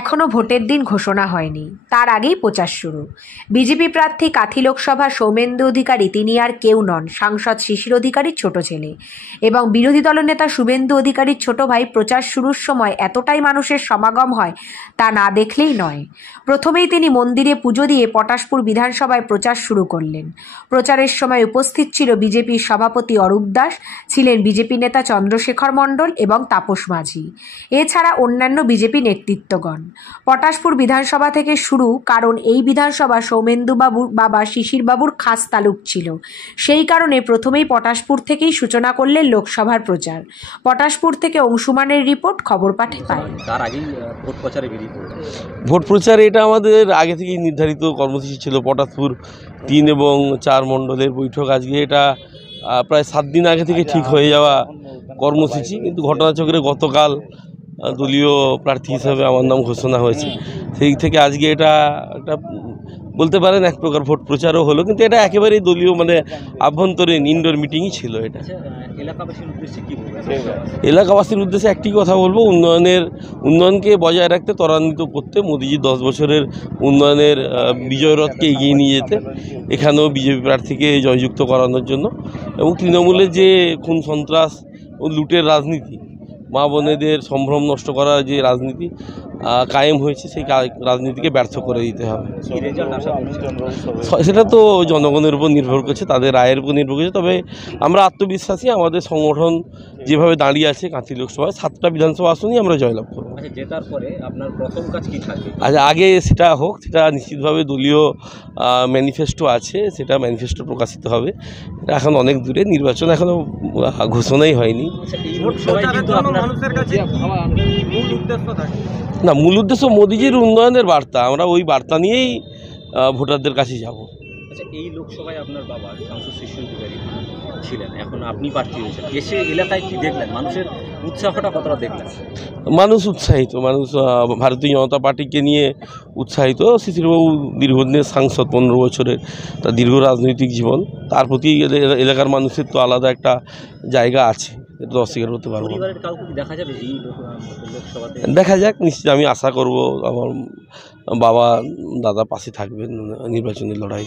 এখনও ভোটের দিন ঘোষণা হয়নি, তার আগেই প্রচার শুরু। বিজেপি প্রার্থী কাথি লোকসভা সৌমেন্দু অধিকারী তিনি আর কেউ নন, সাংসদ শিশির অধিকারীর ছোট ছেলে এবং বিরোধী দলনেতা শুভেন্দু অধিকারীর ছোট ভাই। প্রচার শুরুর সময় এতটাই মানুষের সমাগম হয় তা না দেখলেই নয়। প্রথমেই তিনি মন্দিরে পুজো দিয়ে পটাশপুর বিধানসভায় প্রচার শুরু করলেন। প্রচারের সময় উপস্থিত ছিল বিজেপির সভাপতি অরূপ দাস, ছিলেন বিজেপি নেতা চন্দ্রশেখর মণ্ডল এবং তাপস মাঝি, এছাড়া অন্যান্য বিজেপি নেতৃত্বগণ। পটাশপুর বিধানসভা থেকে শুরু, কারণ এই বিধানসভা সৌমেন্দুবাবুর বাবা শিশিরবাবুর খাস তালুক ছিল। সেই কারণে প্রথমেই পটাশপুর থেকেই সূচনা করলেন লোকসভার প্রচার। পটাশপুর থেকে অংশুমানের রিপোর্ট, খবর পাঠে পায়। তার আগেই ভোট প্রচারে বেরিয়ে পড়লেন। ভোট প্রচার এটা আমাদের আগে থেকেই নির্ধারিত কর্মসূচি ছিল। পটাশপুর 3 এবং 4 মণ্ডলের বৈঠক আজকে, এটা প্রায় 7 দিন আগে থেকে ঠিক হয়ে যাওয়া কর্মসূচি, কিন্তু ঘটনাচক্রে গতকাল দলীয় প্রার্থী হিসাবে আমার নাম ঘোষণা হয়েছে। সেই থেকে আজকে এটা একটা বলতে পারেন এক প্রকার ভোট প্রচারও হলো, কিন্তু এটা একেবারেই দলীয় আভ্যন্তরীণ ইনডোর মিটিংই ছিল। এটা এলাকাবাসীর উদ্দেশ্যে একটি কথা বলবো, উন্নয়নকে বজায় রাখতে, ত্বরান্বিত করতে, মোদিজির 10 বছরের উন্নয়নের বিজয় রথকে এগিয়ে নিয়ে যেতে, এখানেও বিজেপি প্রার্থীকে জয়যুক্ত করানোর জন্য, এবং তৃণমূলের যে খুন সন্ত্রাস ও লুটের রাজনীতি, মা বোনেদের সম্ভ্রম নষ্ট করার যে রাজনীতি কায়েম হয়েছে, সেই রাজনীতিকে ব্যর্থ করে দিতে হবে। সেটা তো জনগণের উপর নির্ভর করছে, তাদের রায়ের উপর নির্ভর করছে। তবে আমরা আত্মবিশ্বাসী, আমাদের সংগঠন যেভাবে দাঁড়িয়ে আছে কাঁথি লোকসভায় 7টা বিধানসভা আসনই আমরা জয়লাভ করব। জেতার পরে আপনার প্রথম কাজ কি থাকবে? আচ্ছা, আগে সেটা হোক, সেটা নিশ্চিতভাবে দলীয় ম্যানিফেস্টো আছে, সেটা ম্যানিফেস্টো প্রকাশিত হবে। এটা এখন অনেক দূরে, নির্বাচন এখনও ঘোষণাই হয়নি। না, মূল উদ্দেশ্য মোদিজির উন্নয়নের বার্তা, আমরা ওই বার্তা নিয়েই ভোটারদের কাছে যাব। আচ্ছা, এই লোকসভায় আপনার বাবা সাংসদ শিশির অধিকারী ছিলেন, এখন আপনি প্রার্থী হয়েছেন, এসে এলাকায় কি দেখলেন? মানুষের উৎসাহটা কতটা দেখলেন? মানুষ উৎসাহিত, মানুষ ভারতীয় জনতা পার্টিকে নিয়ে উৎসাহিত। শিশিরবাবু দীর্ঘদিনের সাংসদ, 15 বছরের তার দীর্ঘ রাজনৈতিক জীবন, তার প্রতি এলাকার মানুষের তো আলাদা একটা জায়গা আছে, এটা তো অস্বীকার করতে পারবো না। দেখা যাবে এই লোকসভাতে, দেখা যাক, নিশ্চয় আমি আশা করব আমার বাবা দাদা পাশে থাকবেন নির্বাচনী লড়াই।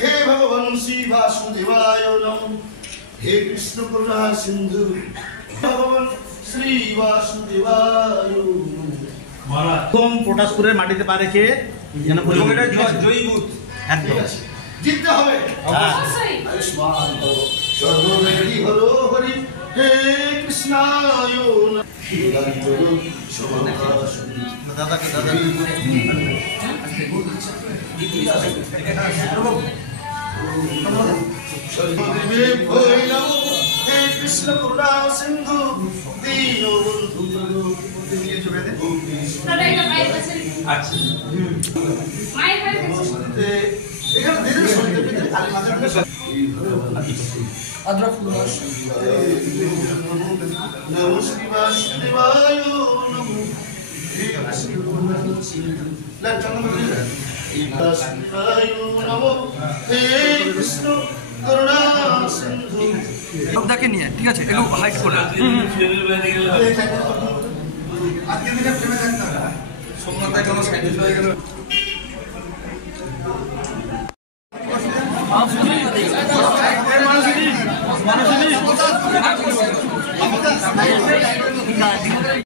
हे भगवान श्री वासुदेवाय नमः। हे कृष्ण करुणा सिंधु भगवान श्री वासुदेवाय नमः। কম পটাশপুরের মাটিতে পা রেখে যেন জয়ীভূত একদম জিততে হবে আয়ুষ্মান ভব সর্ববেদী হলো হরি। হে কৃষ্ণায় দাদাকে হে কৃষ্ণ করুণা সিন্ধু দীনবন্ধু। লোকটাকে নিয়ে ঠিক আছে, একটু হাইট করে আজকে দিনে প্রেমে থাকতে হবে। সোমনাথ কোনো সাইড হয়ে গেল।